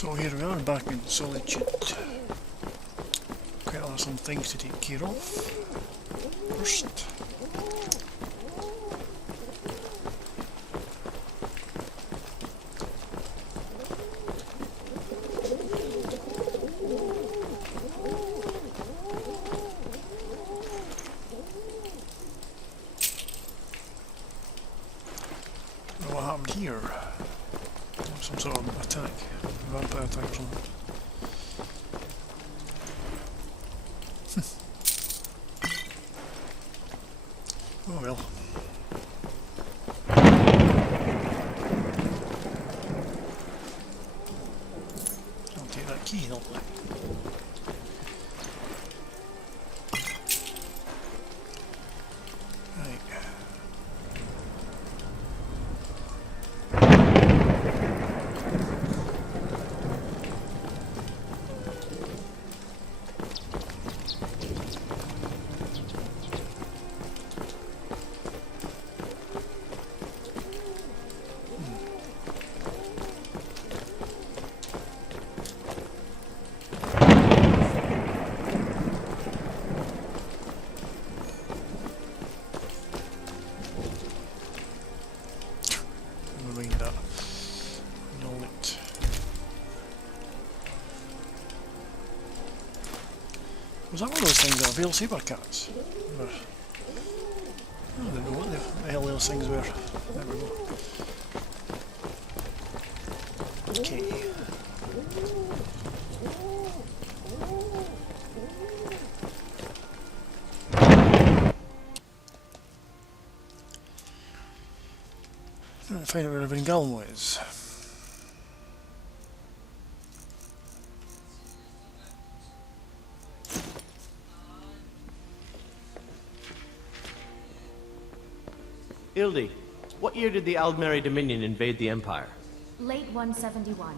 So here we are, back in Solitude. Quite a lot of some things to take care of. First. What happened here? Some sort of attack, vampire attack or something. Oh well. I'll take that key, hopefully. Was that one of those things that are veil saber cats? Or, I don't know what the hell those things were. There we go. Okay. Find out where Ringalmo is. Ildi, what year did the Aldmeri Dominion invade the Empire? Late 171.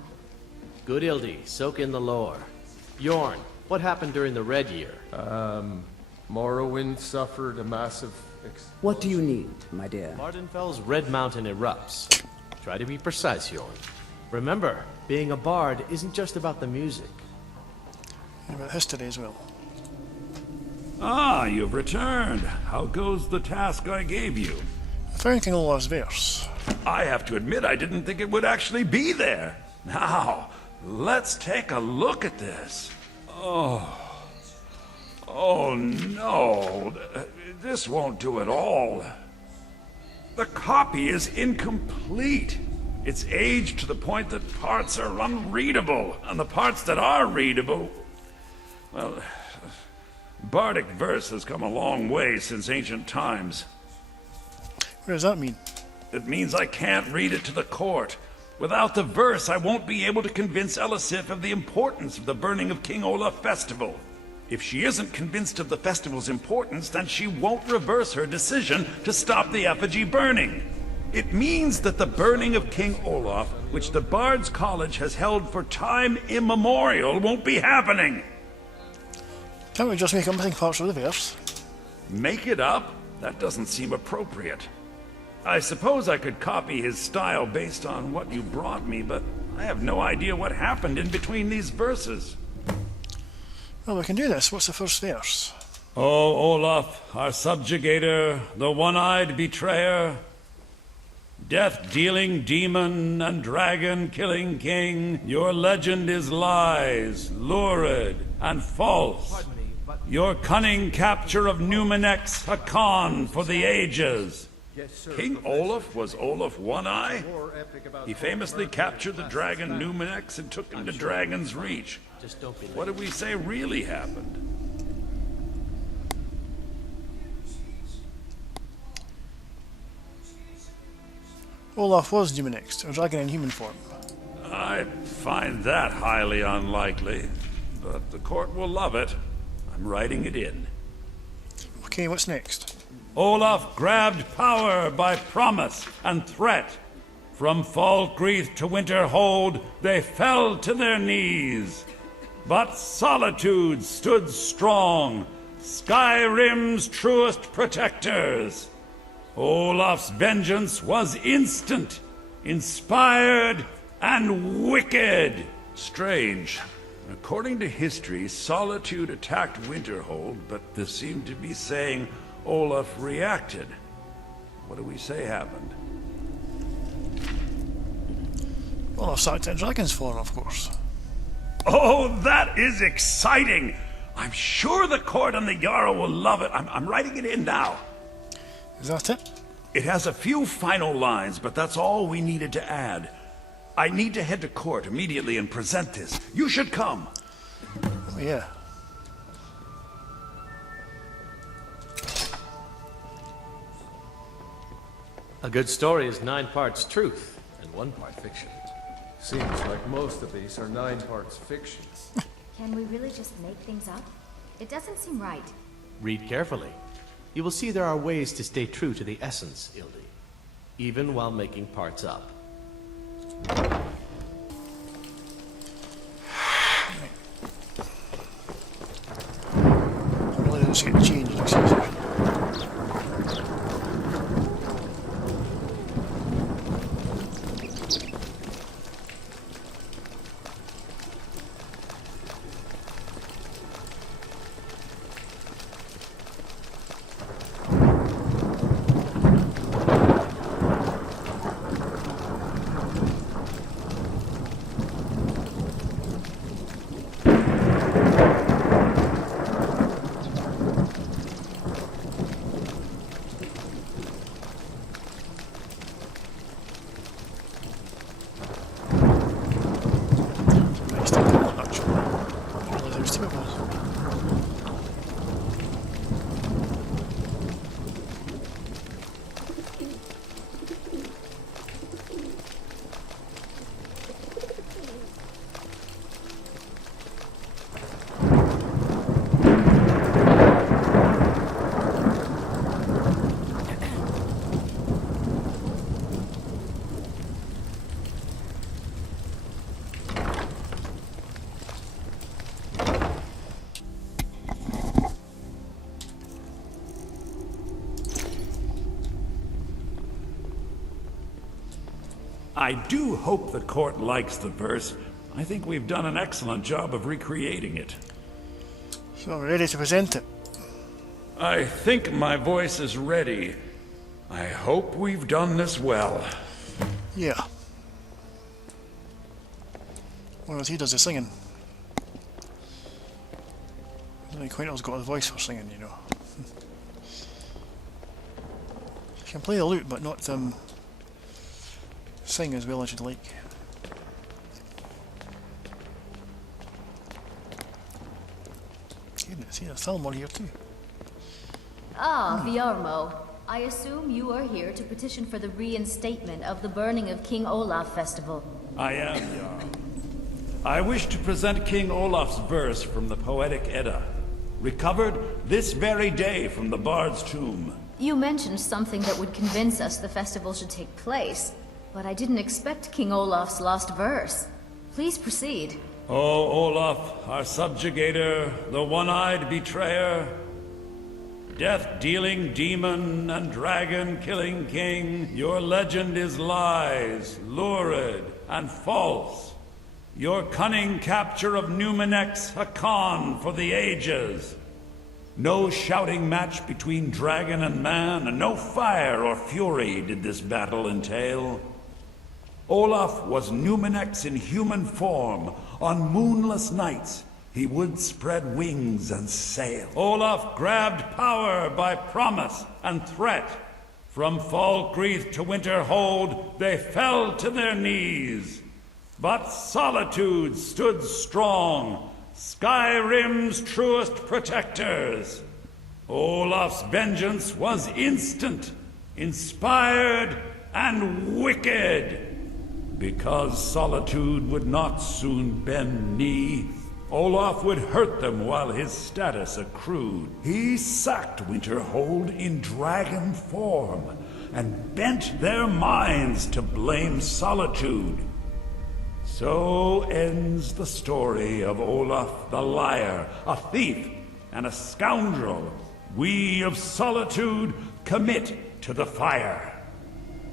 Good, Ildi. Soak in the lore. Bjorn, what happened during the Red Year? Morrowind suffered a massive... What do you need, my dear? Mardenfell's Red Mountain erupts. Try to be precise, Bjorn. Remember, being a bard isn't just about the music. And about history as well. Ah, you've returned. How goes the task I gave you? Found King Olaf's verse. I have to admit I didn't think it would actually be there. Now, let's take a look at this. Oh no, this won't do at all. The copy is incomplete. It's aged to the point that parts are unreadable, and the parts that are readable, well, bardic verse has come a long way since ancient times. What does that mean? It means I can't read it to the court. Without the verse, I won't be able to convince Elisif of the importance of the burning of King Olaf festival. If she isn't convinced of the festival's importance, then she won't reverse her decision to stop the effigy burning. It means that the burning of King Olaf, which the Bard's College has held for time immemorial, won't be happening. Can't we just make up missing parts of the verse? Make it up? That doesn't seem appropriate. I suppose I could copy his style based on what you brought me, but I have no idea what happened in between these verses. Well, we can do this. What's the first verse? O Olaf, our subjugator, the one-eyed betrayer, death-dealing demon and dragon-killing king, your legend is lies, lurid, and false. Your cunning capture of Numenex, a con for the ages. King Olaf was Olaf One-Eye? He famously captured the dragon Numenex and took him to Dragon's Reach. What did we say really happened? Olaf was Numenex, a dragon in human form. I find that highly unlikely, but the court will love it. I'm writing it in. Okay, what's next? Olaf grabbed power by promise and threat. From Falkreath to Winterhold, they fell to their knees. But Solitude stood strong, Skyrim's truest protectors. Olaf's vengeance was instant, inspired, and wicked. Strange. According to history, Solitude attacked Winterhold, but this seemed to be saying Olaf reacted. What do we say happened? Well, I've sacked in Dragon's Fallen, of course. Oh, that is exciting! I'm sure the court and the Jarl will love it. I'm writing it in now. Is that it? It has a few final lines, but that's all we needed to add. I need to head to court immediately and present this. You should come. Oh, yeah. A good story is 9 parts truth and 1 part fiction. Seems like most of these are 9 parts fiction. Can we really just make things up? It doesn't seem right. Read carefully. You will see there are ways to stay true to the essence, Ildi, even while making parts up. I really don't see it changing, it says here. I do hope the court likes the verse. I think we've done an excellent job of recreating it. So we're ready to present it. I think my voice is ready. I hope we've done this well. Yeah. Whereas he does the singing. I think Quentyl's got a voice for singing, you know. He can play the lute, but not sing as well as you'd like. Goodness, yeah, Thalmor here too. Ah, Viormo. I assume you are here to petition for the reinstatement of the burning of King Olaf festival. I am, Jarl. I wish to present King Olaf's verse from the Poetic Edda, recovered this very day from the Bard's tomb. You mentioned something that would convince us the festival should take place, but I didn't expect King Olaf's lost verse. Please proceed. O Olaf, our subjugator, the one-eyed betrayer, death-dealing demon and dragon-killing king, your legend is lies, lurid and false. Your cunning capture of Numenex, a con for the ages. No shouting match between dragon and man, and no fire or fury did this battle entail. Olaf was Numenex in human form. On moonless nights, he would spread wings and sail. Olaf grabbed power by promise and threat. From Falkreath to Winterhold, they fell to their knees. But Solitude stood strong, Skyrim's truest protectors. Olaf's vengeance was instant, inspired, and wicked. Because Solitude would not soon bend knee, Olaf would hurt them while his status accrued. He sacked Winterhold in dragon form, and bent their minds to blame Solitude. So ends the story of Olaf the liar, a thief, and a scoundrel. We of Solitude commit to the fire.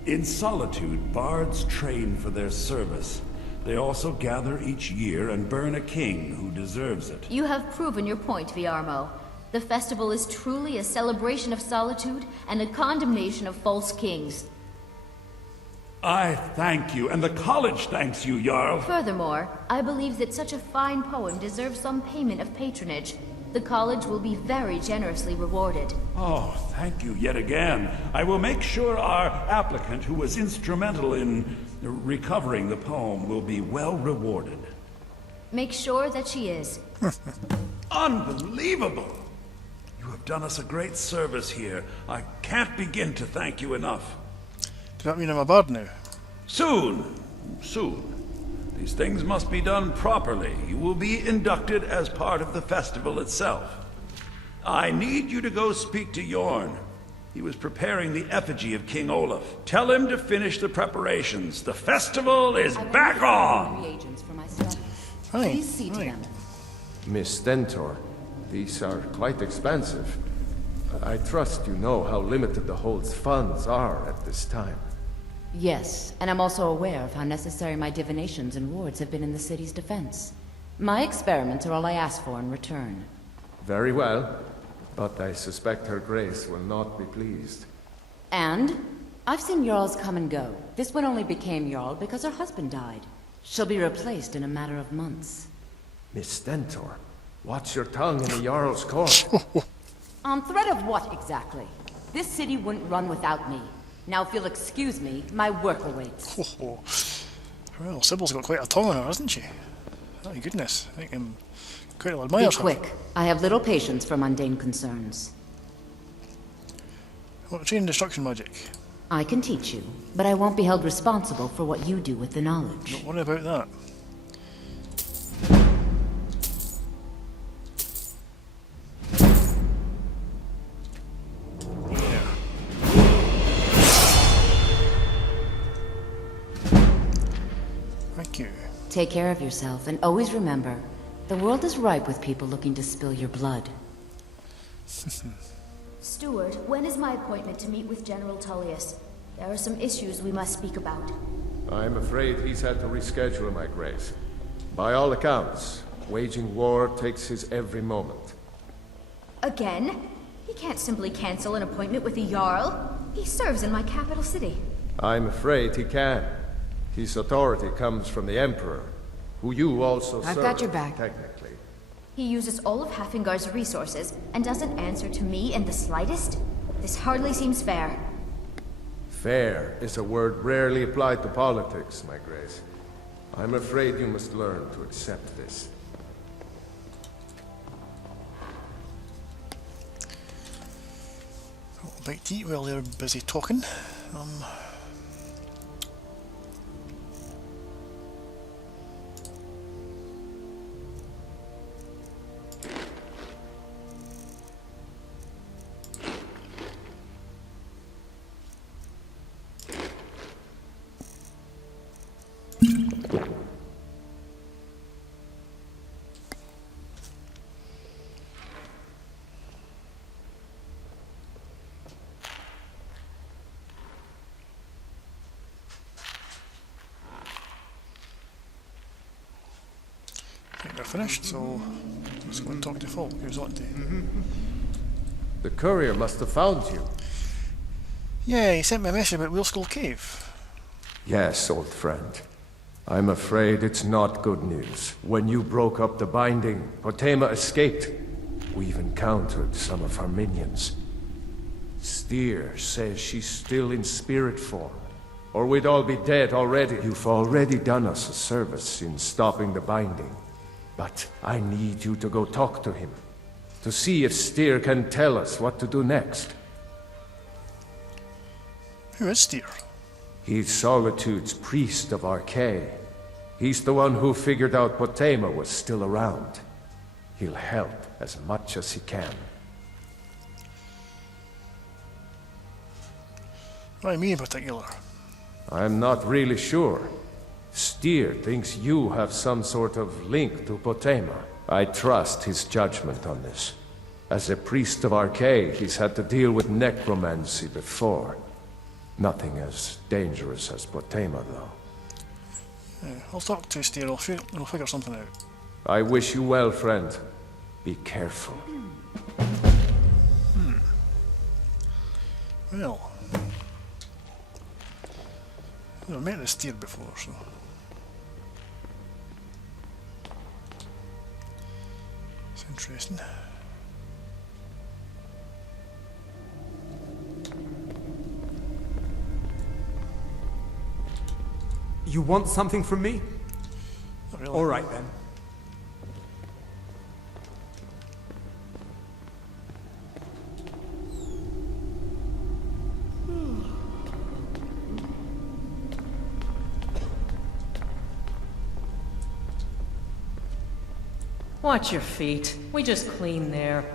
In Solitude, bards train for their service. They also gather each year and burn a king who deserves it. You have proven your point, Viarmo. The festival is truly a celebration of solitude and a condemnation of false kings. I thank you, and the college thanks you, Jarl. Furthermore, I believe that such a fine poem deserves some payment of patronage. The college will be very generously rewarded. Oh, thank you yet again. I will make sure our applicant, who was instrumental in recovering the poem, will be well rewarded. Make sure that she is. Unbelievable! You have done us a great service here. I can't begin to thank you enough. Does that mean I'm a bard now? Soon. These things must be done properly. You will be inducted as part of the festival itself. I need you to go speak to Yorn. He was preparing the effigy of King Olaf. Tell him to finish the preparations. The festival is back on! Reagents for my study. Fine. Please see to them. Miss Stentor, these are quite expensive. I trust you know how limited the Hold's funds are at this time. Yes, and I'm also aware of how necessary my divinations and wards have been in the city's defense. My experiments are all I ask for in return. Very well, but I suspect Her Grace will not be pleased. And? I've seen Jarls come and go. This one only became Jarl because her husband died. She'll be replaced in a matter of months. Miss Stentor, watch your tongue in the Jarl's court. On threat of what, exactly? This city wouldn't run without me. Now, if you'll excuse me, my work awaits. Well, Sybil's got quite a tongue on her, hasn't she? Oh, my goodness. I think I'm quite admire Be her. quick. I have little patience for mundane concerns. What, train destruction magic? I can teach you, but I won't be held responsible for what you do with the knowledge. Don't worry about that. Thank you. Take care of yourself, and always remember, the world is ripe with people looking to spill your blood. Steward, when is my appointment to meet with General Tullius? There are some issues we must speak about. I'm afraid he's had to reschedule, my grace. By all accounts, waging war takes his every moment. Again? He can't simply cancel an appointment with a Jarl. He serves in my capital city. I'm afraid he can. His authority comes from the Emperor, who you also serve. I've got your back. Technically. He uses all of Hafingar's resources and doesn't answer to me in the slightest? This hardly seems fair. Fair is a word rarely applied to politics, my grace. I'm afraid you must learn to accept this. A bite to eat while they're busy talking. I think they're finished, so let's go and talk to Folk. Who's on to? The courier must have found you. Yeah, he sent me a message about Wheelskull Cave. Yes, old friend. I'm afraid it's not good news. When you broke up the binding, Potema escaped. We've encountered some of her minions. Steer says she's still in spirit form, or we'd all be dead already. You've already done us a service in stopping the binding. But I need you to go talk to him, to see if Steer can tell us what to do next. Who is Steer? He's Solitude's priest of Archay. He's the one who figured out Potema was still around. He'll help as much as he can. Why me in particular? I'm not really sure. Steer thinks you have some sort of link to Potema. I trust his judgment on this. As a priest of Archay, he's had to deal with necromancy before. Nothing as dangerous as Potema, though. Yeah, I'll talk to Steer, I'll figure something out. I wish you well, friend. Be careful. Well, I've never met the Steer before, so... It's interesting. You want something from me? Not really. All right then. Watch your feet. We just cleaned there.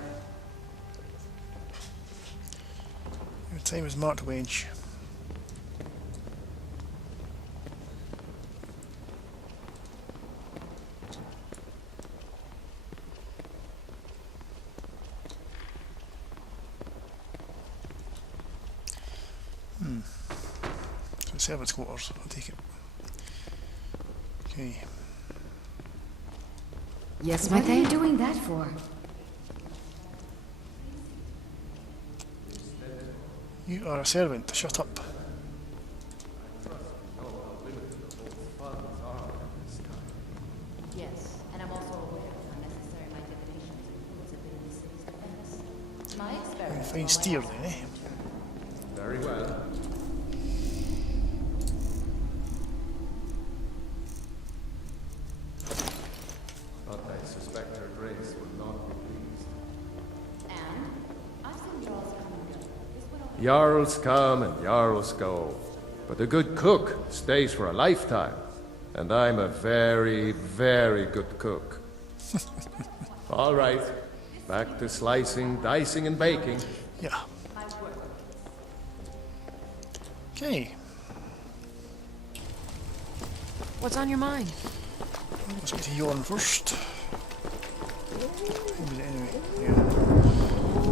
Your time is marked wage. So servants' quarters, I'll take it. Okay. Yes, my What are you thing? doing that for? You are a servant, shut up. Yes, and I'm also aware of how necessary my divinations and rules have been in the city's defense. My experiments Fine are steer my then, eh? Very well. But I suspect her grace will not be pleased. And I've seen Jarls come and go. This went over. Jarls come and Jarls go. But a good cook stays for a lifetime. And I'm a very, very good cook. All right. Back to slicing, dicing, and baking. Yeah. Okay, What's on your mind? let's get to Yorn first. Who was it anyway? Yeah.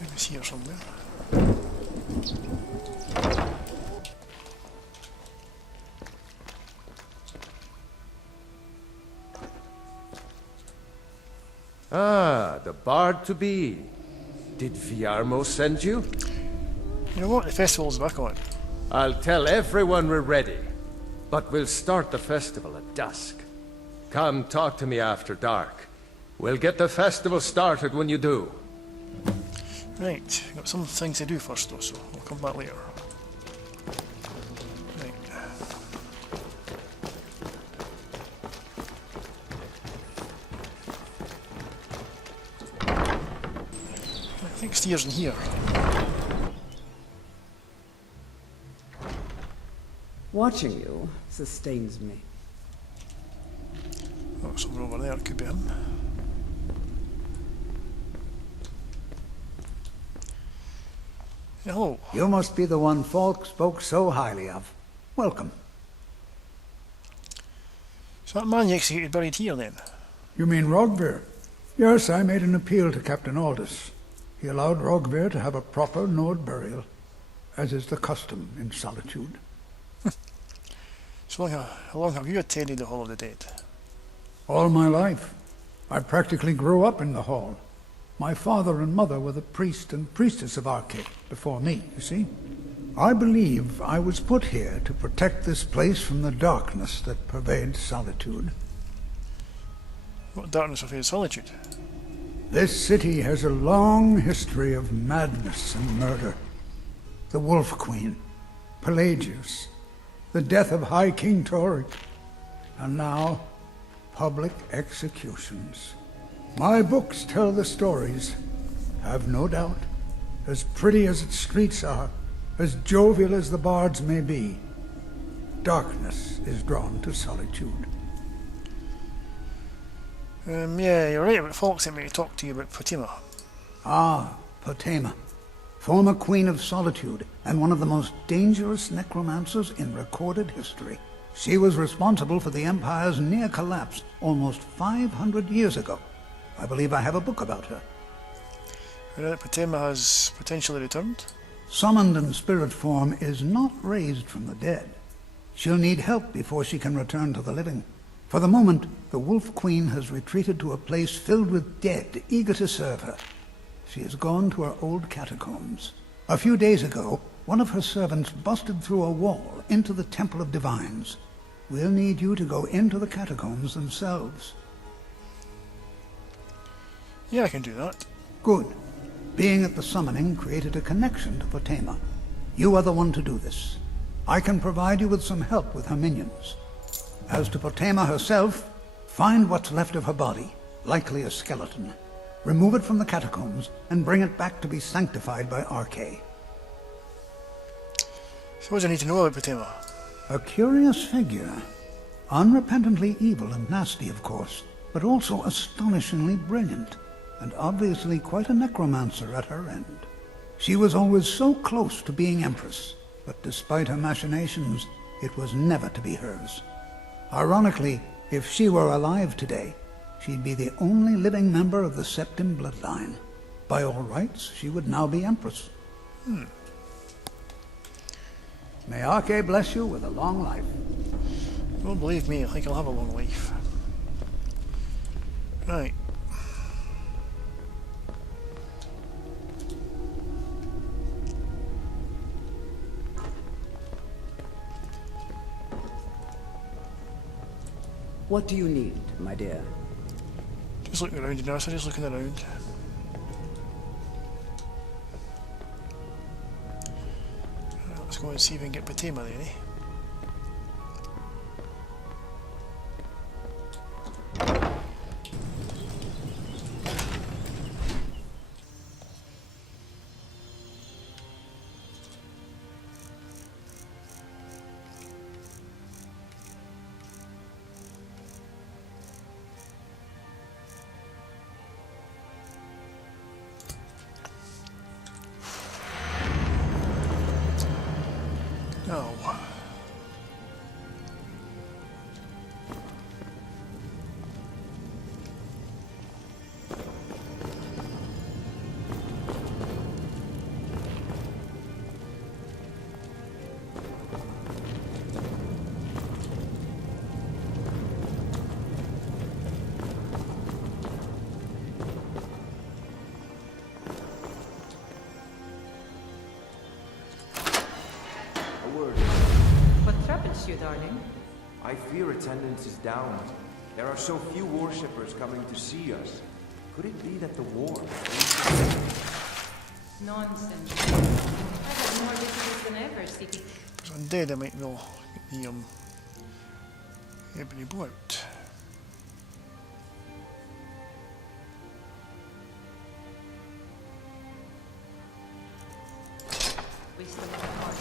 Maybe it's here somewhere. Ah, the bard to be. Did Viarmo send you? You know what? The festival's back on. I'll tell everyone we're ready. But we'll start the festival at dusk. Come talk to me after dark. We'll get the festival started when you do. Right, got some things to do first though, so I'll come back later. Right. I think Steer's in here. Watching you sustains me. Oh, somewhere over there, it could be him. Hello. You must be the one Falk spoke so highly of. Welcome. So that man you executed buried here then? You mean Rogver? Yes, I made an appeal to Captain Aldous. He allowed Rogver to have a proper Nord burial, as is the custom in Solitude. So how long have you attended the Hall of the Dead? All my life. I practically grew up in the hall. My father and mother were the priest and priestess of Arcade before me, you see. I believe I was put here to protect this place from the darkness that pervades Solitude. What darkness of his solitude? This city has a long history of madness and murder. The Wolf Queen, Pelagius, the death of High King Toric, and now public executions. My books tell the stories, have no doubt. As pretty as its streets are, as jovial as the bards may be, darkness is drawn to Solitude. Yeah, you're right about Fox sent me to talk to you about Fatima. Ah, Potema, former Queen of Solitude and one of the most dangerous necromancers in recorded history. She was responsible for the Empire's near collapse almost 500 years ago. I believe I have a book about her. You know that Fatima has potentially returned? Summoned in spirit form is not raised from the dead. She'll need help before she can return to the living. For the moment, the Wolf Queen has retreated to a place filled with dead, eager to serve her. She has gone to her old catacombs. A few days ago, one of her servants busted through a wall into the Temple of Divines. We'll need you to go into the catacombs themselves. Yeah, I can do that. Good. Being at the summoning created a connection to Potema. You are the one to do this. I can provide you with some help with her minions. As to Potema herself, find what's left of her body, likely a skeleton. Remove it from the catacombs and bring it back to be sanctified by Arche. So what do I need to know about Fatima? A curious figure. Unrepentantly evil and nasty, of course, but also astonishingly brilliant, and obviously quite a necromancer at her end. She was always so close to being Empress, but despite her machinations, it was never to be hers. Ironically, if she were alive today, she'd be the only living member of the Septim bloodline. By all rights, she would now be Empress. May Arche bless you with a long life. Don't believe me, I think I'll have a long life. Right. What do you need, my dear? Just looking around, you know, so just looking around. Right, let's go and see if we can get Fatima there, eh? No. What troubles you, darling? I fear attendance is down. There are so few worshippers coming to see us. Could it be that the war... Nonsense. I have more visitors than ever seeking... Because I'm dead, I might know the ebony bow out. Wisdom of the heart.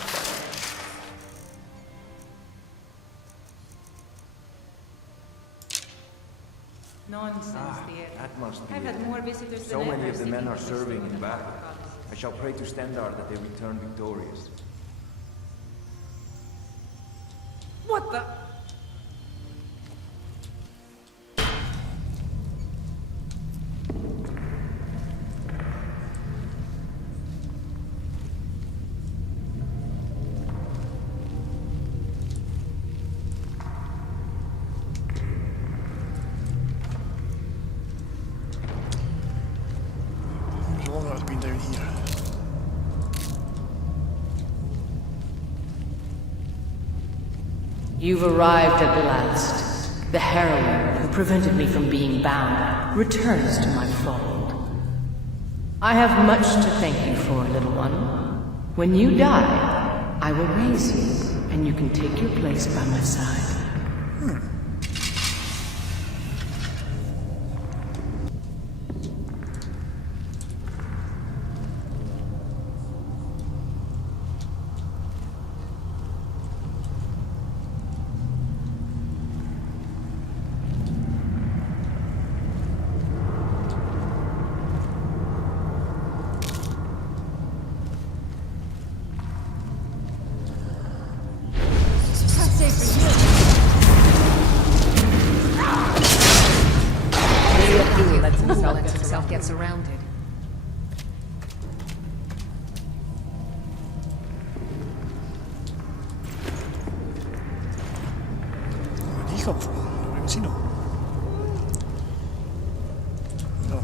Nonsense, dear. That must be I've it. had more visitors So than many ever of the seeking men are the serving wisdom in of the battle. goddess. I shall pray to Stendar that they return victorious. What the... How long has it been down here? You've arrived at last. The heroine who prevented me from being bound returns to my fold. I have much to thank you for, little one. When you die, I will raise you, and you can take your place by my side. himself get surrounded. Where'd he come from? I haven't even seen him. No.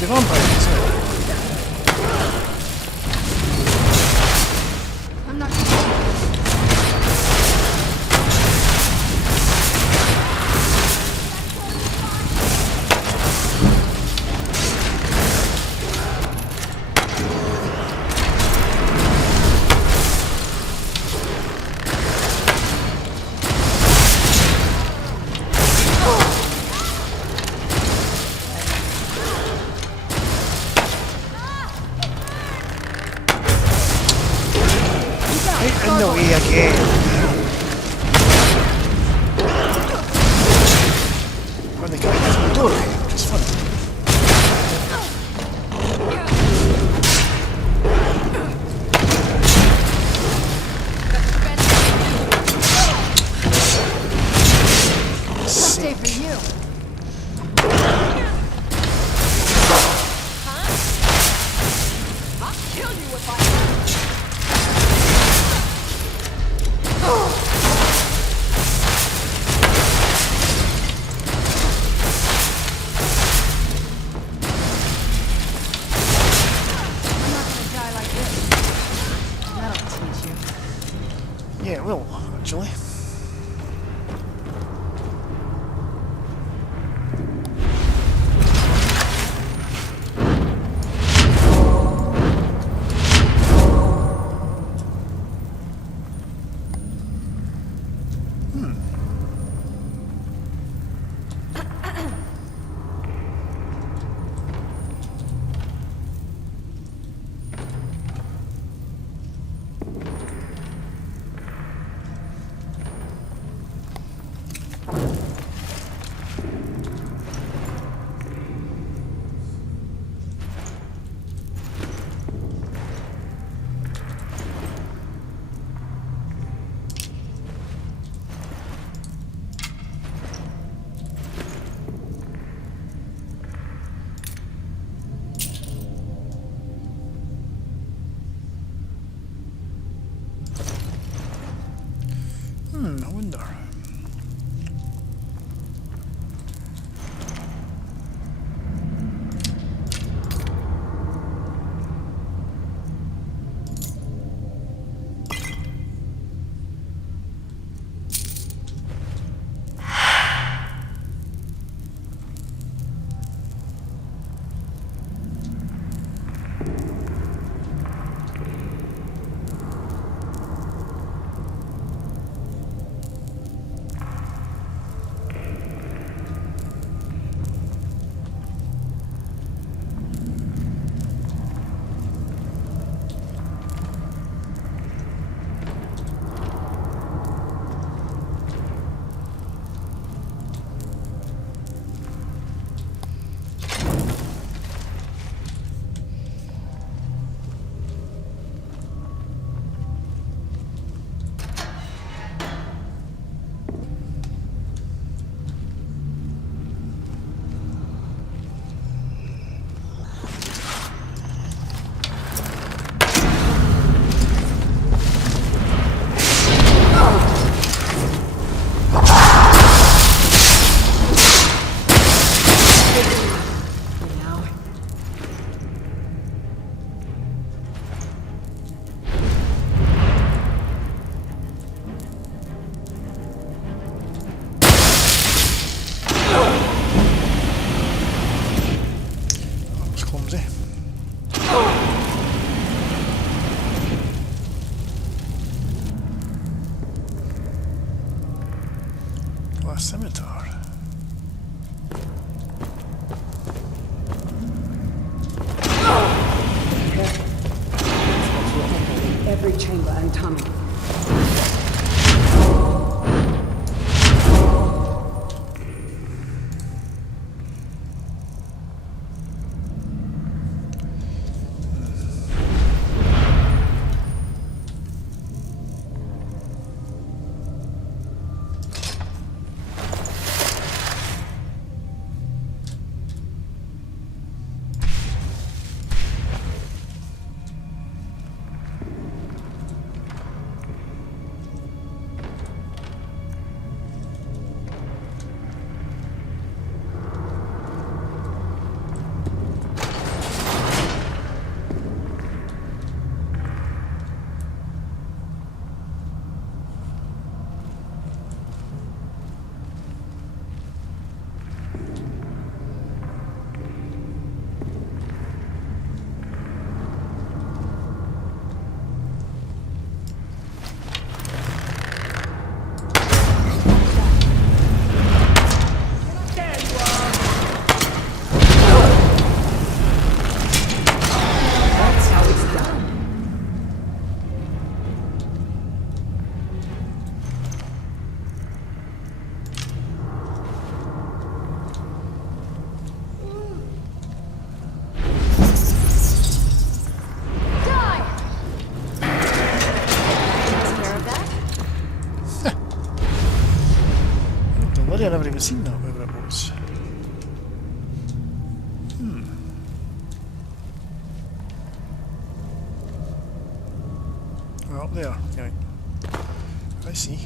The vampire, isn't it? I'm not. No way again. When they can't get through the doorway, which is funny. Tough day for you. Huh? I'll kill you if I. Yeah, it will, actually. I wonder. a scimitar. Every chamber and tunnel. I've never even seen that, whatever it was. Oh, there. Right. I see.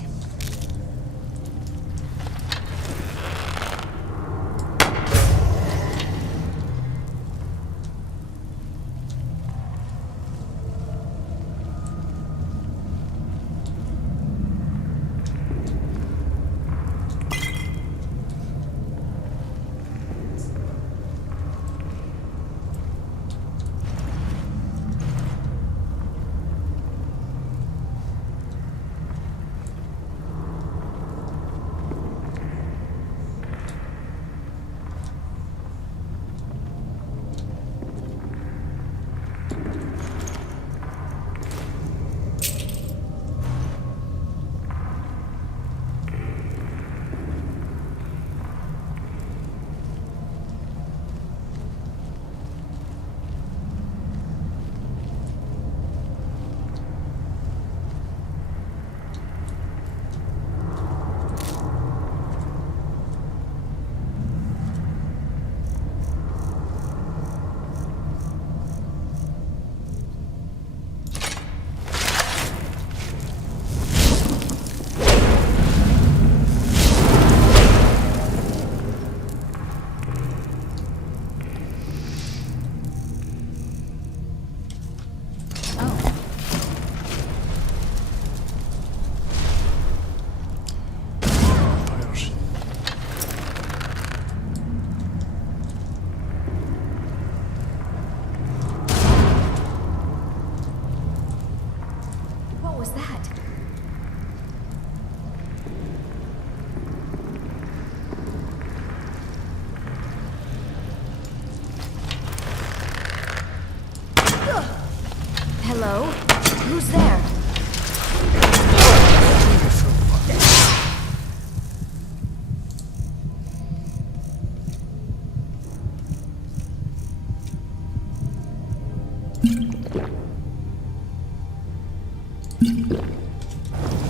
Hello? Who's there?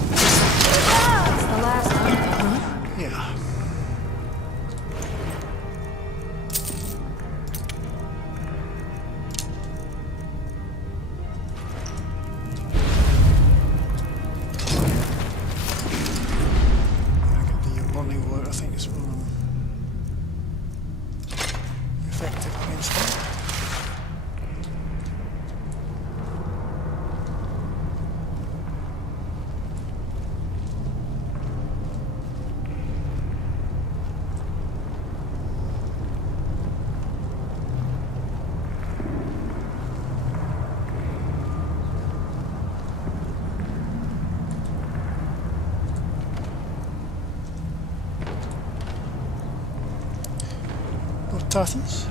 It's the last one. Yeah. I think it's effective against that. Athens.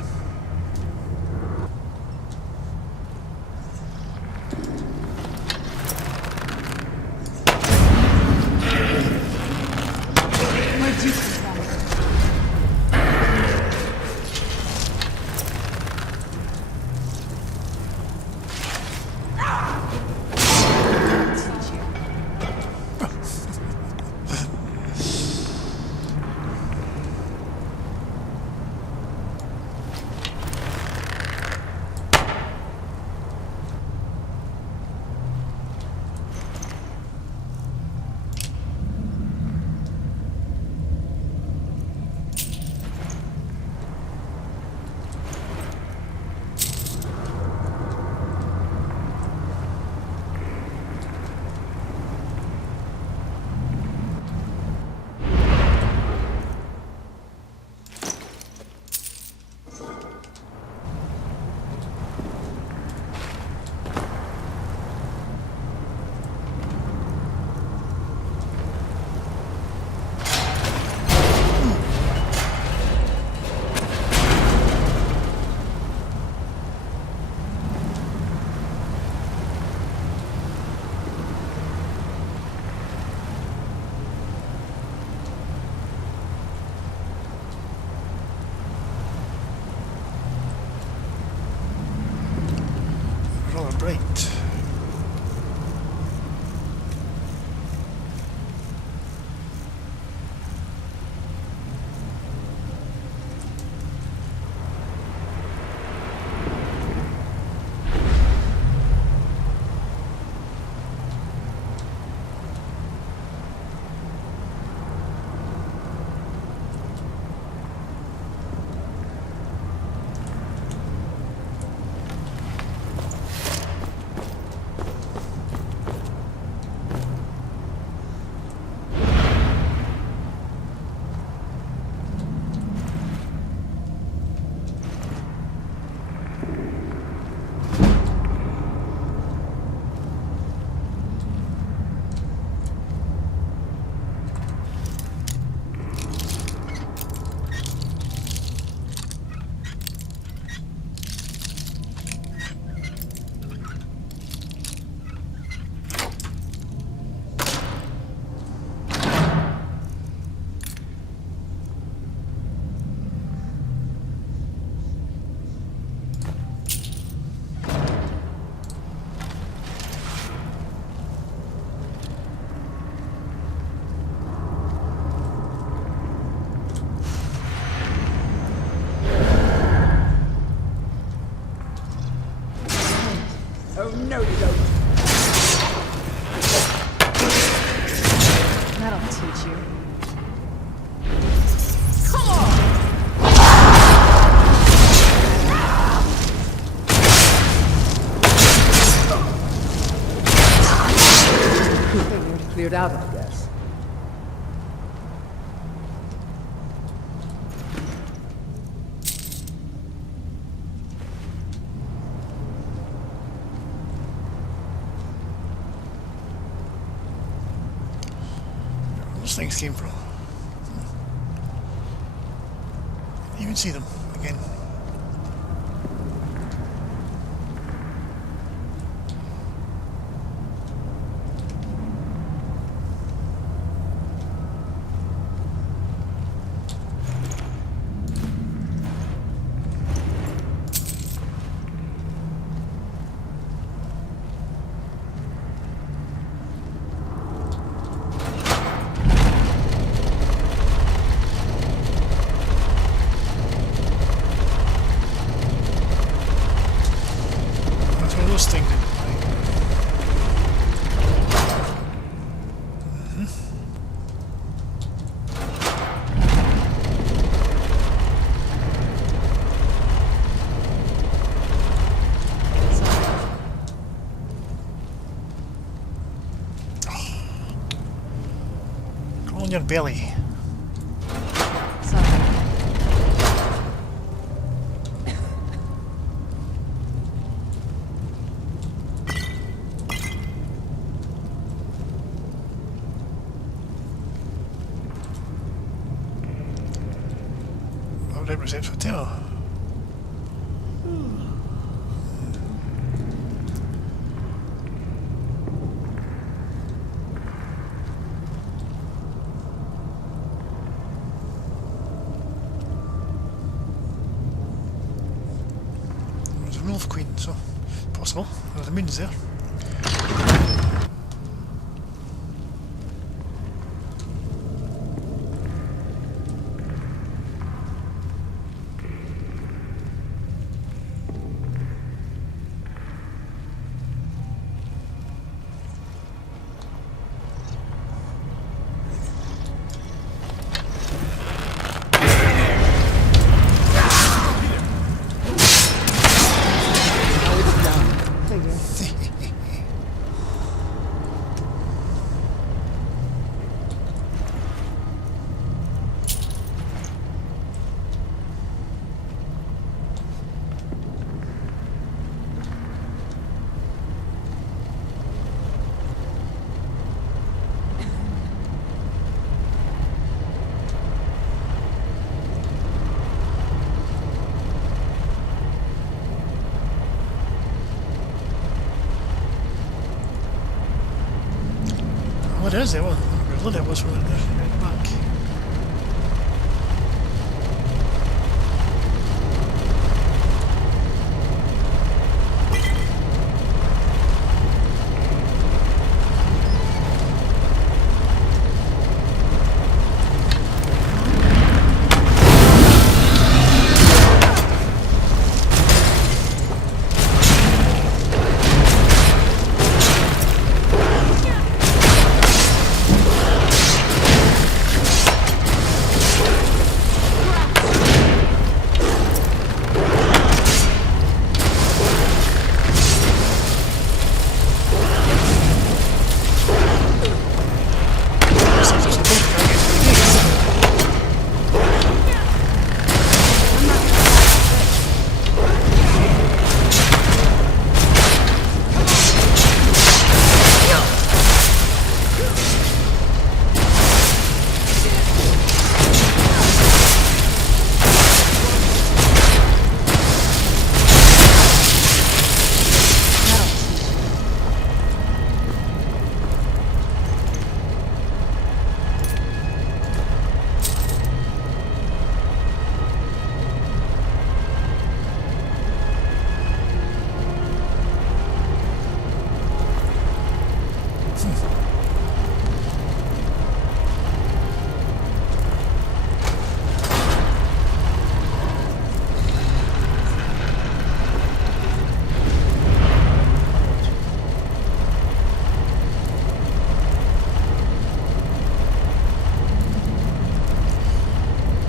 Rather bright. Oh, no, you don't. That'll teach you. Cleared out, I guess. Those things came from. You can see them again. Those things didn't play. Go on your belly. Represents hotel. Wolf Queen, so possible. The moon's there. What is it? Well, where Lydia was right there, right in the back.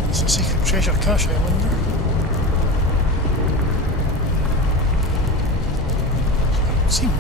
It's a secret treasure cache, I wonder. Seem.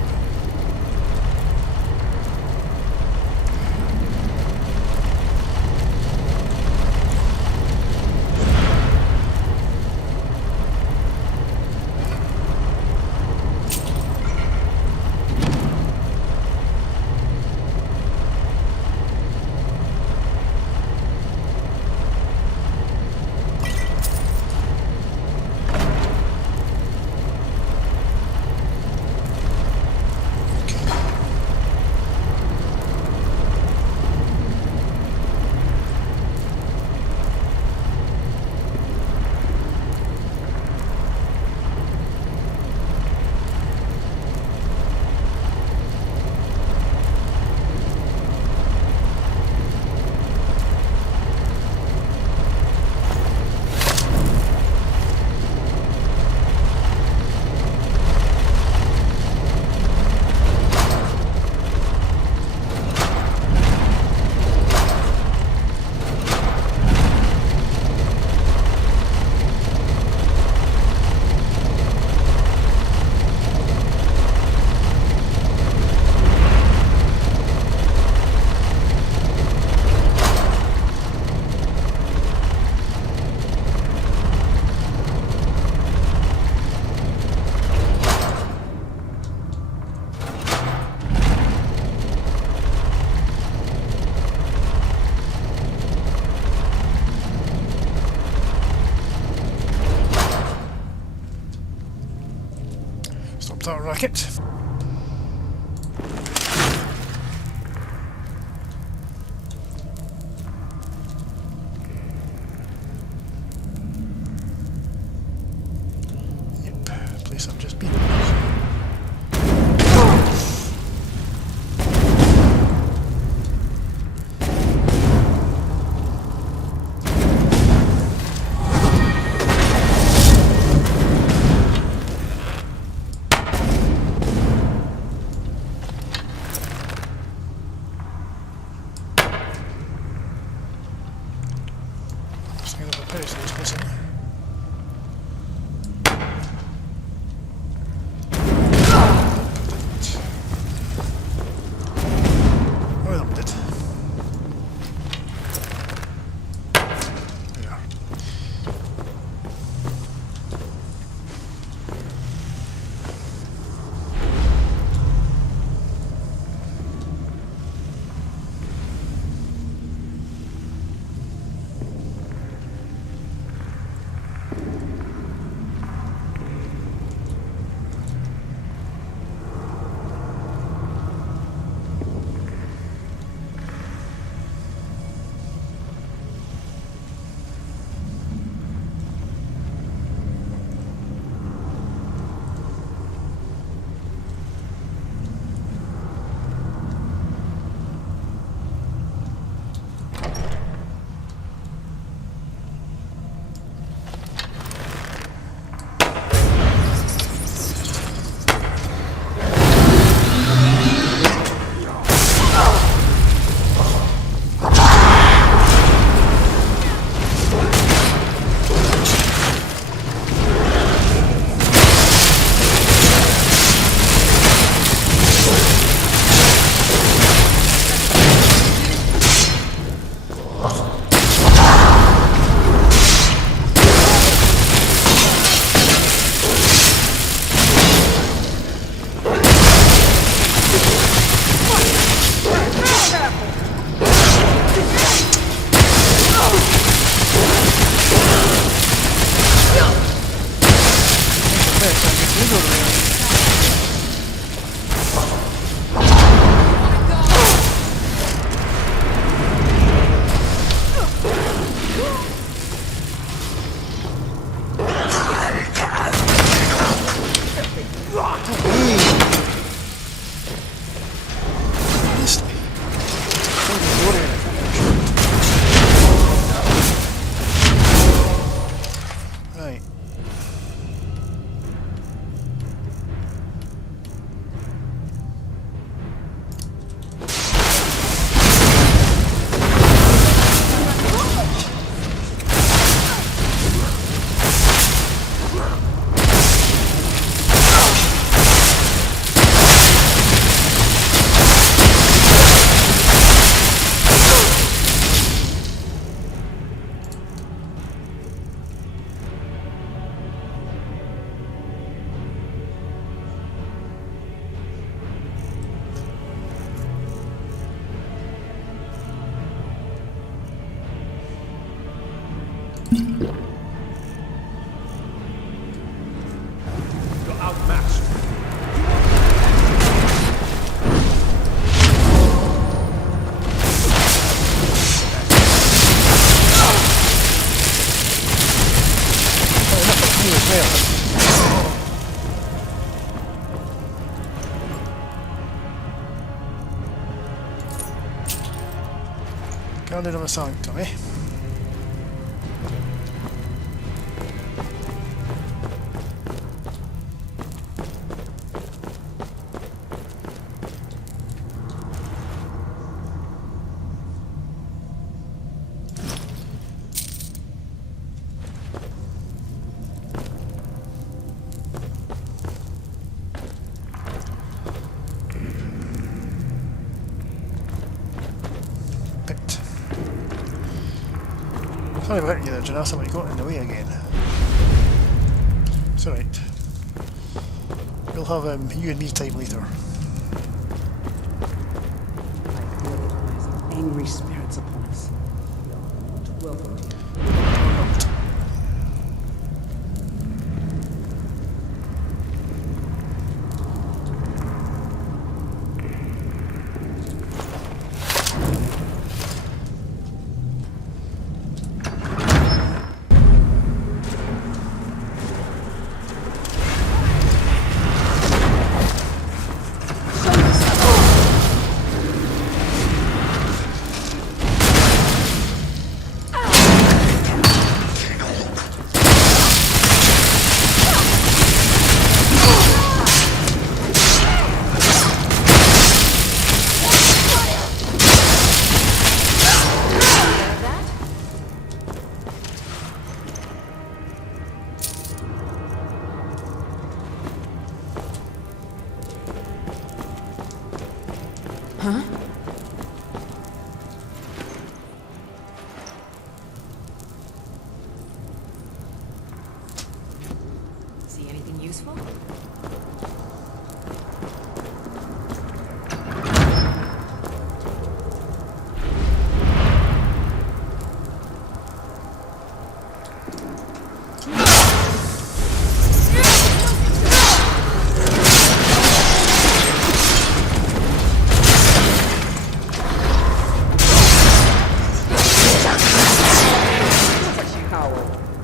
That racket. Yep, place I've just been. Very so close in. One of them did. There we are. Right. You're outmatched. Guardian of a Sanctum, eh? Pit. Sorry about you there, Janelle, somebody got in the way again. It's alright. We'll have you and me time later. Angry spirits upon us. Welcome to you.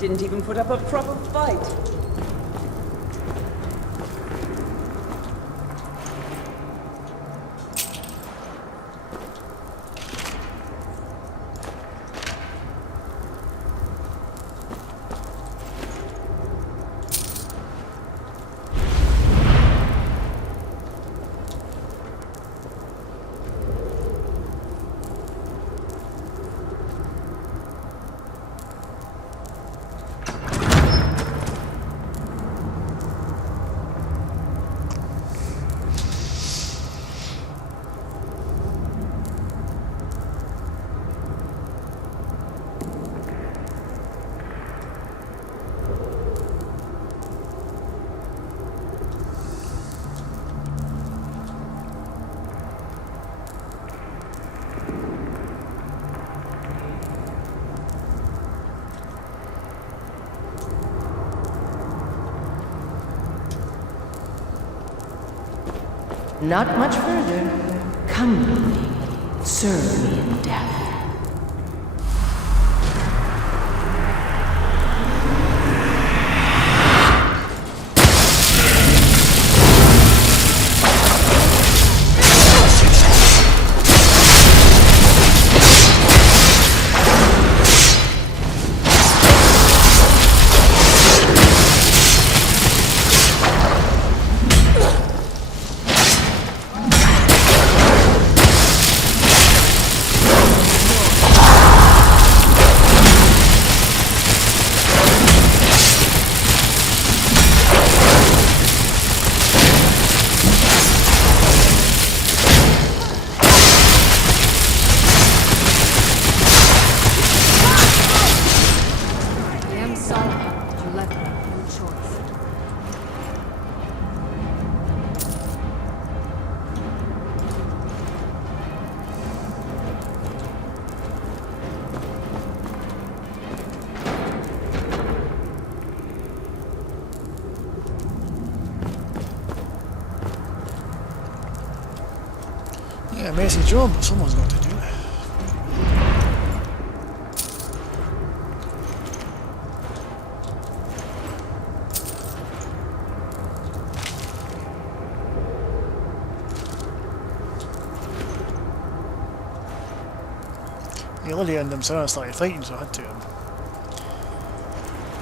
Didn't even put up a proper fight. Not much further. Come with me. Serve me in death. Yeah, messy job, but someone's got to do it. Yeah, Lydia and Mercenary started fighting, so I had to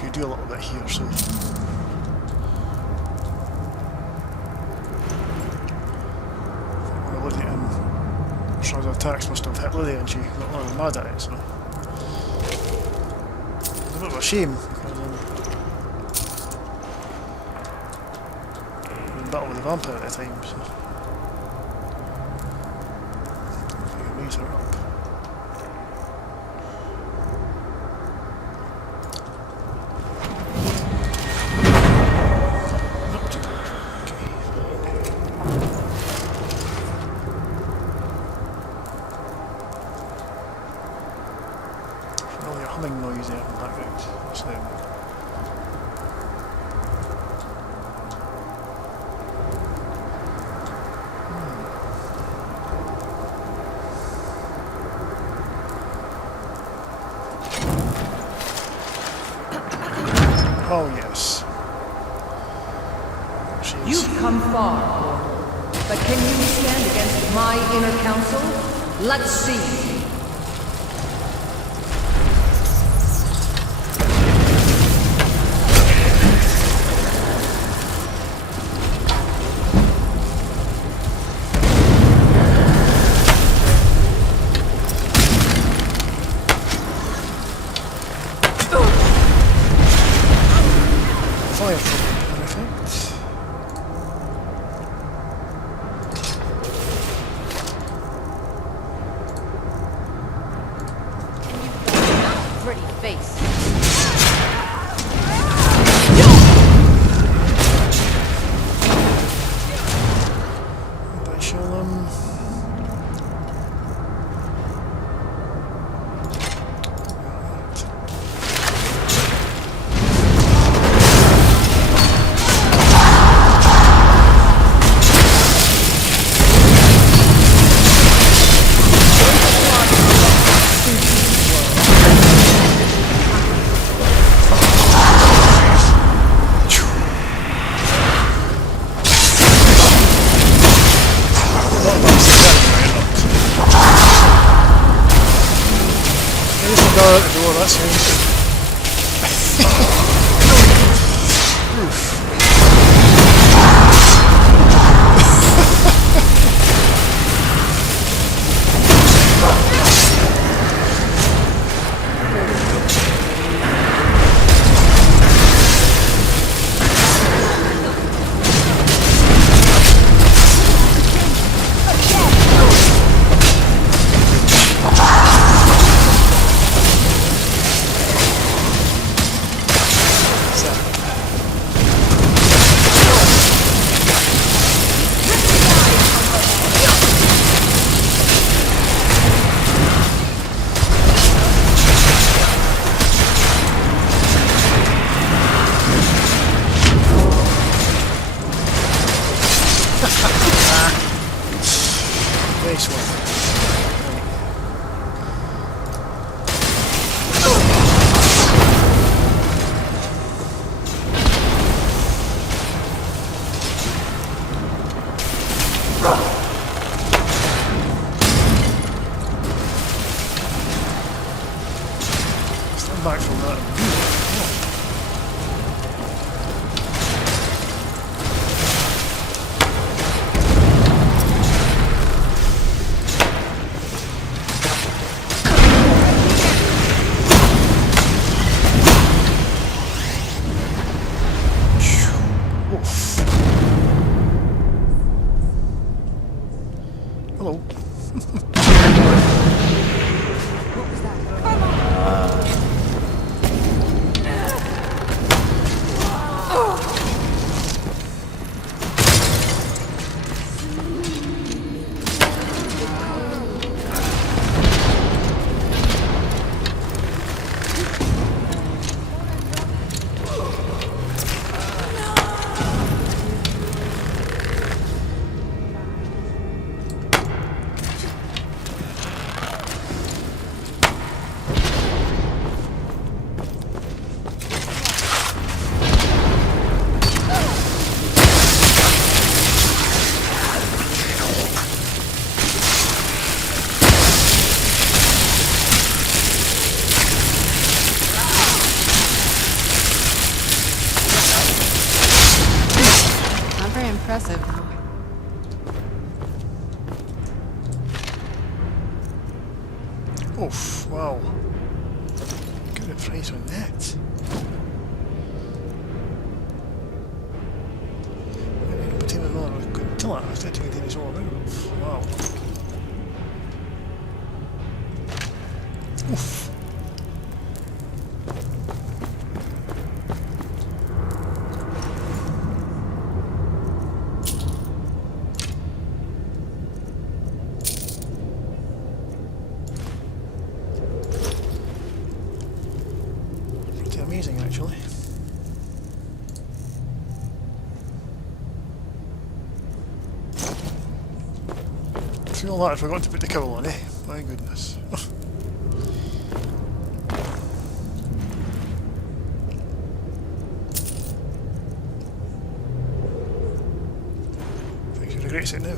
you do a little bit here, so Lydia and Shaw's attacks must have hit Lydia and she got a little mad at it, so it's a bit of a shame because I'm in battle with the vampire at the time, so I can raise her up. Noise there in the background. That's them. Oh yes. You've come far, but can you stand against my inner council? Let's see. Fire perfect. Pretty face. I shall that door, that's fine. Nice one. Stand back from that. Hello. Impressive. Oof, wow. Good at phrase on that. Quentyl, I was getting it in his own move. Wow. Oof. Amazing, actually. Through all that, I forgot to put the cowl on, eh? My goodness. I think he regrets it now.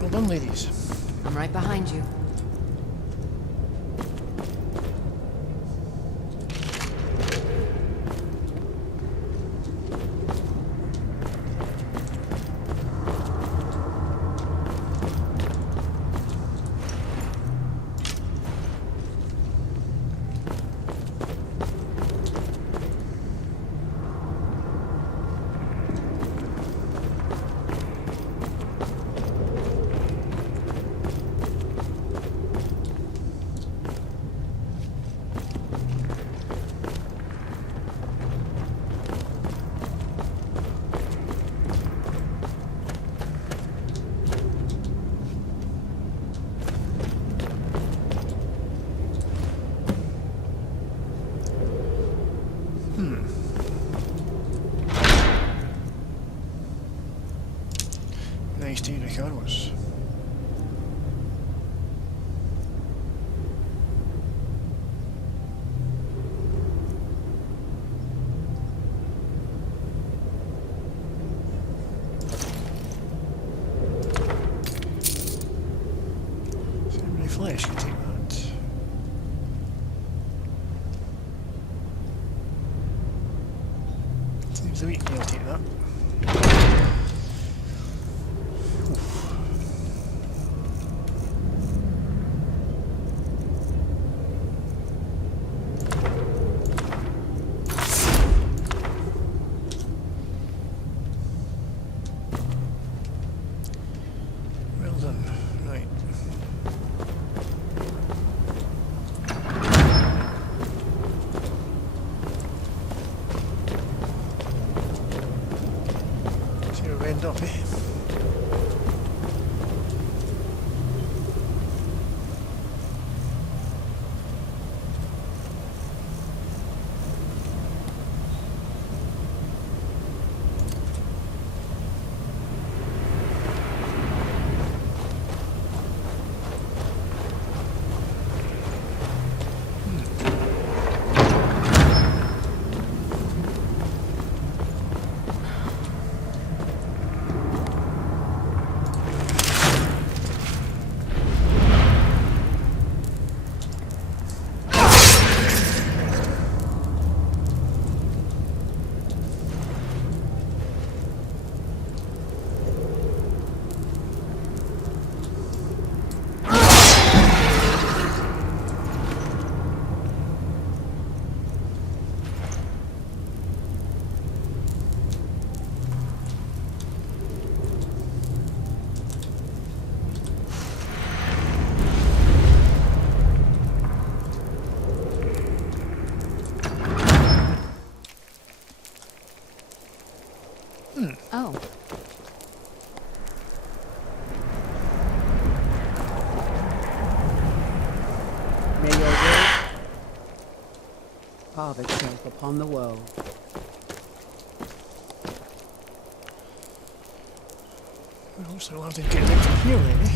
Well done, ladies. I'm right behind you. like arrows. Flesh can take that. Seems the weak can take that. Well done. Right. End up, eh? Oh. May your will carve itself upon the world. Well, so I'll have to get it from here then, eh?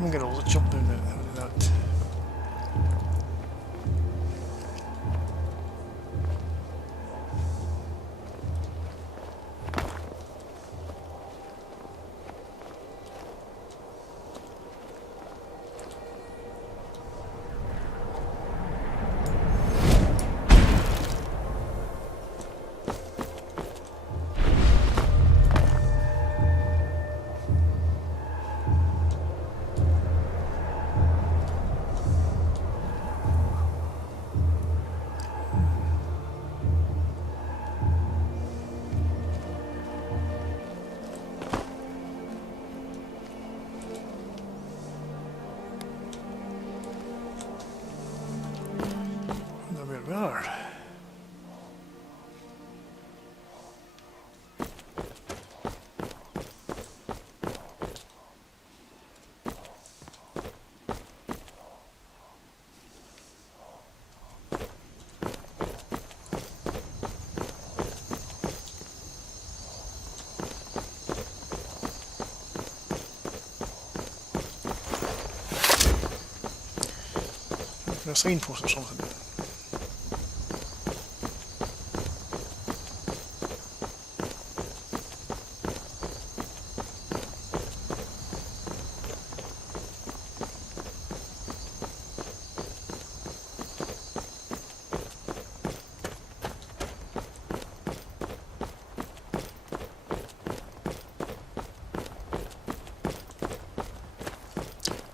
I'm gonna all jump down that. Where we are. A signpost or something.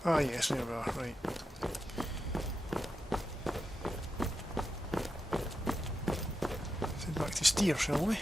Ah yes, there we are, right. Back to steer, shall we?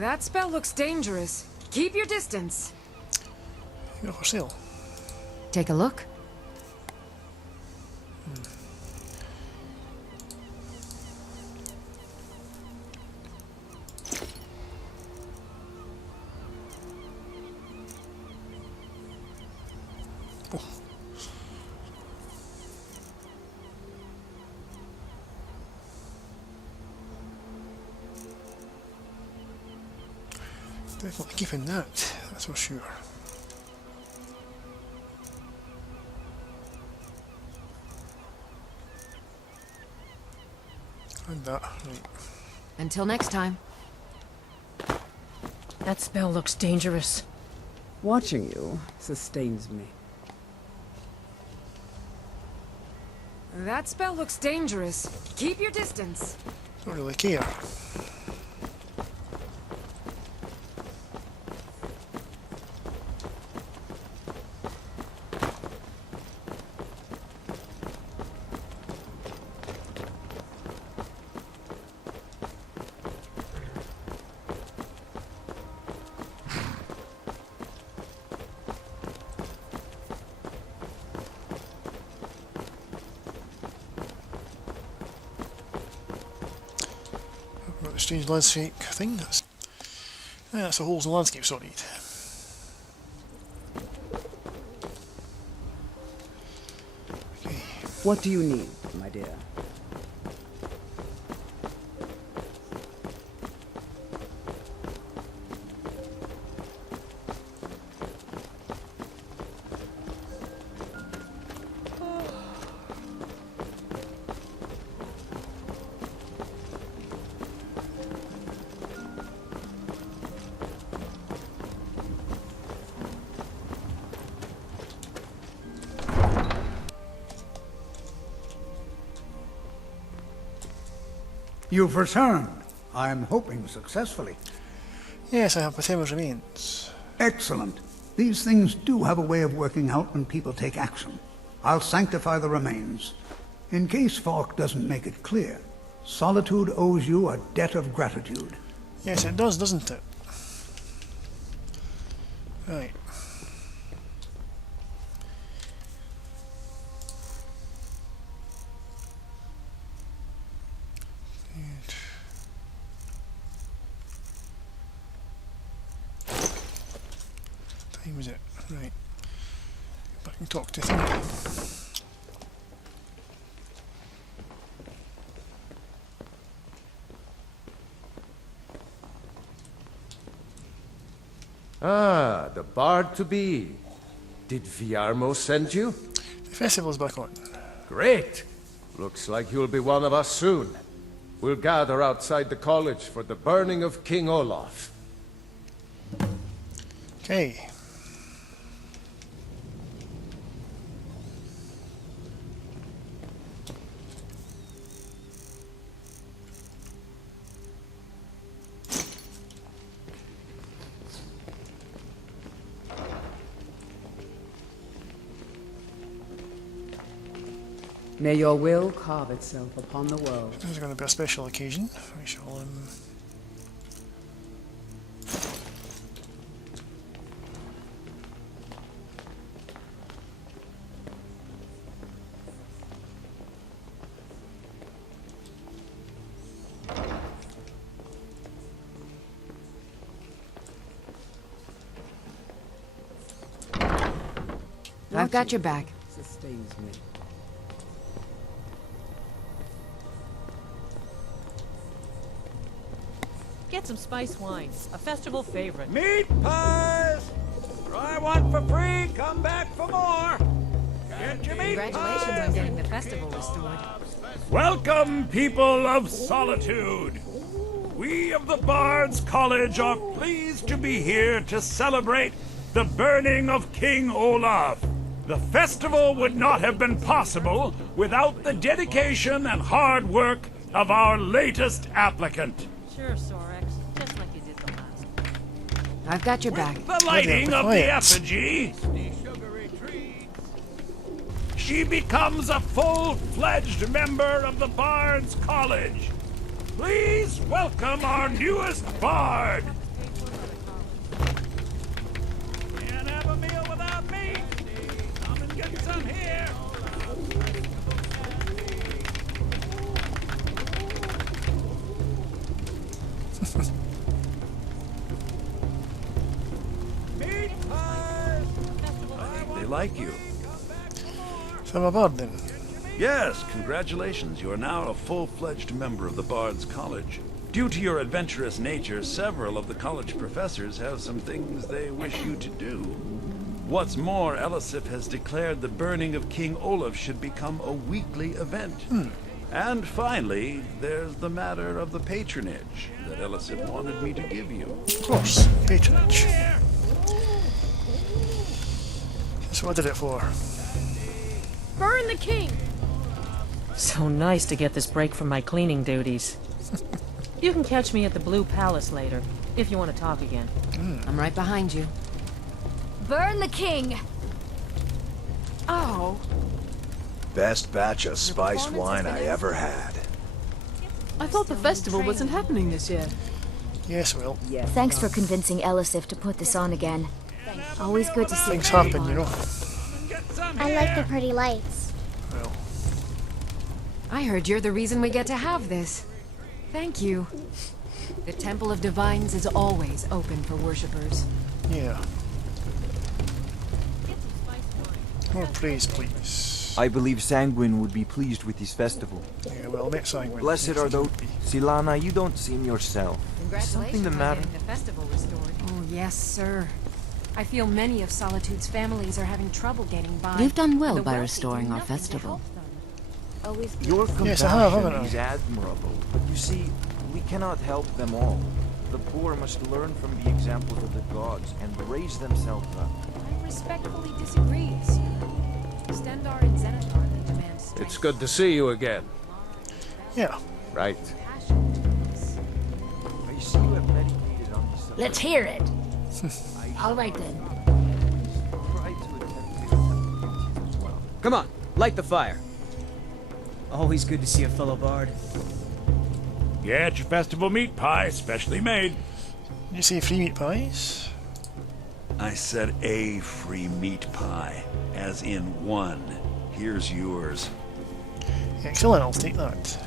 That spell looks dangerous. Keep your distance. You're for sale. Take a look. Definitely keeping that, that's for sure. And that, right. Until next time. That spell looks dangerous. Watching you sustains me. That spell looks dangerous. Keep your distance. Don't really care. Strange landscape thing. That's the holes in the landscape, sorry. Okay. What do you need, my dear? You've returned. I'm hoping successfully. Yes, I have Potema's remains. Excellent. These things do have a way of working out when people take action. I'll sanctify the remains. In case Falk doesn't make it clear, Solitude owes you a debt of gratitude. Yes, it does, doesn't it? Right. Time was it? Right. Go back and talk to him. Ah, the bard to be. Did Viarmo send you? The festival's back on. Great! Looks like you'll be one of us soon. We'll gather outside the college for the burning of King Olaf. Okay. May your will carve itself upon the world. This is going to be a special occasion. We shall I've got your back. Sustains me. Get some spice wines, a festival favorite. Meat pies! Try one for free, come back for more! Get your meat Congratulations on getting the festival restored. Welcome, people of Solitude! We of the Bards College are pleased to be here to celebrate the burning of King Olaf. The festival would not have been possible without the dedication and hard work of our latest applicant. Sure, Sorex, just like you did the last one. I've got your back. The lighting of the effigy, she becomes a full-fledged member of the Bards College. Please welcome our newest bard, They like you. So I'm a bard then. Yes, congratulations. You are now a full-fledged member of the Bard's College. Due to your adventurous nature, several of the college professors have some things they wish you to do. What's more, Elisif has declared the burning of King Olaf should become a weekly event. And finally, there's the matter of the patronage that Elisif wanted me to give you. Of course, patronage. So what did it for? Burn the king! So nice to get this break from my cleaning duties. You can catch me at the Blue Palace later, if you want to talk again. I'm right behind you. Burn the king! Oh, Best batch of spiced wine I ever had. I thought the festival wasn't happening this year. Yes, well. Thanks for convincing Elisif to put this on again. Always good to see Things happen, you know. I like the pretty lights. Well, I heard you're the reason we get to have this. Thank you. The Temple of Divines is always open for worshippers. yeah. More praise, please. I believe Sanguine would be pleased with this festival. Yeah, well, make Sanguine. Blessed are those... Silana, you don't seem yourself. Something the matter? The festival restored. Oh, yes, sir. I feel many of Solitude's families are having trouble getting by. You've done well The by wealthy restoring do our nothing to festival. help them. Your Yes, I have, compassion haven't I? is admirable, but you see, we cannot help them all. The poor must learn from the examples of the gods and raise themselves up. I respectfully disagree, sir. Stendar and Zenithar may demand strength. It's good to see you again. Yeah. Right. I see you have meditated on this subject. Let's hear it. All right then. Try to attend to as well. Come on, light the fire. Always good to see a fellow bard. Get your festival meat pie, specially made. Did you say free meat pies? I said a free meat pie, as in one. Here's yours. Excellent, I'll take that.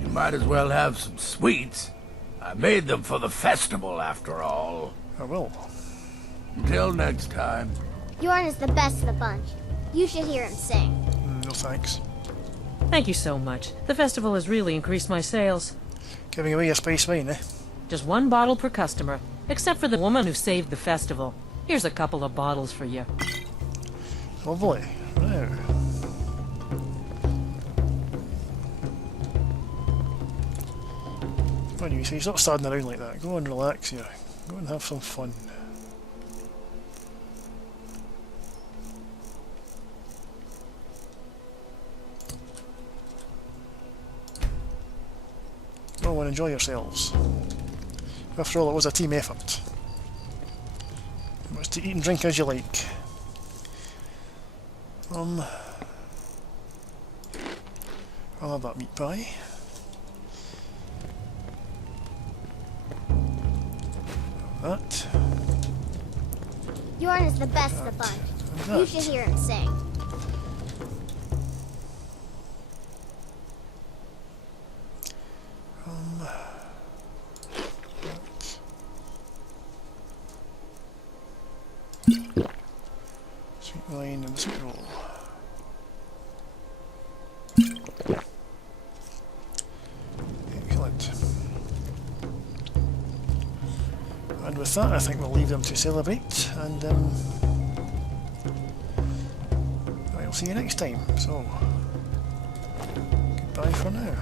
You might as well have some sweets. I made them for the festival, after all. I will. Until next time. Bjorn is the best of the bunch. You should hear him sing. No thanks. Thank you so much. The festival has really increased my sales. Giving away your spice wine, eh? Just one bottle per customer, except for the woman who saved the festival. Here's a couple of bottles for you. Lovely. Now. What do you say? Stop standing around like that. Go and relax here. Go and have some fun. Go and enjoy yourselves. After all, it was a team effort. It was to eat and drink as you like. I'll have that meat pie. That. Bjorn is the best of the bunch. You should hear him sing. Sweet wine and the sweet roll. Excellent. And with that, I think we'll leave them to celebrate, and I'll see you next time. So, goodbye for now.